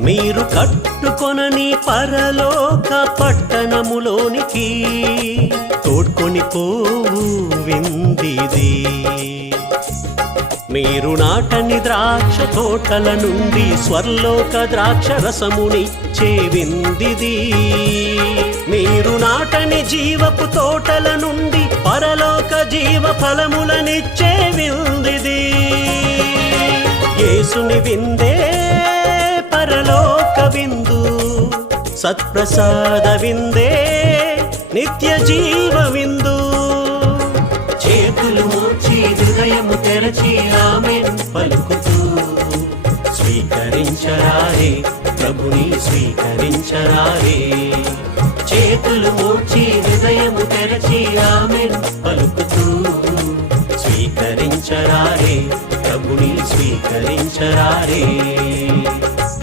మీరు కట్టుకొనని పరలోక పట్టణములోనికి తోడ్కొని పోవు విందిది. మీరు నాటని ద్రాక్ష తోటల నుండి స్వర్లోక ద్రాక్ష రసమునిచ్చే విందిది. మీరు నాటని జీవపు తోటల నుండి పరలోక జీవ ఫలములనిచ్చే విందిది. యేసుని విందే పరలోక విందు, సత్ప్రసాద విందే నిత్య జీవ విందు. చేతులు మోచి హృదయము తెరచి ఆమేన్ పలుకుతూ స్వీకరించరారే ప్రభుని స్వీకరించరారే. చేతులు మోచి హృదయము తెరచి ఆమేన్ పలుకుతూ స్వీకరించరారే ప్రభుని స్వీకరించరారే.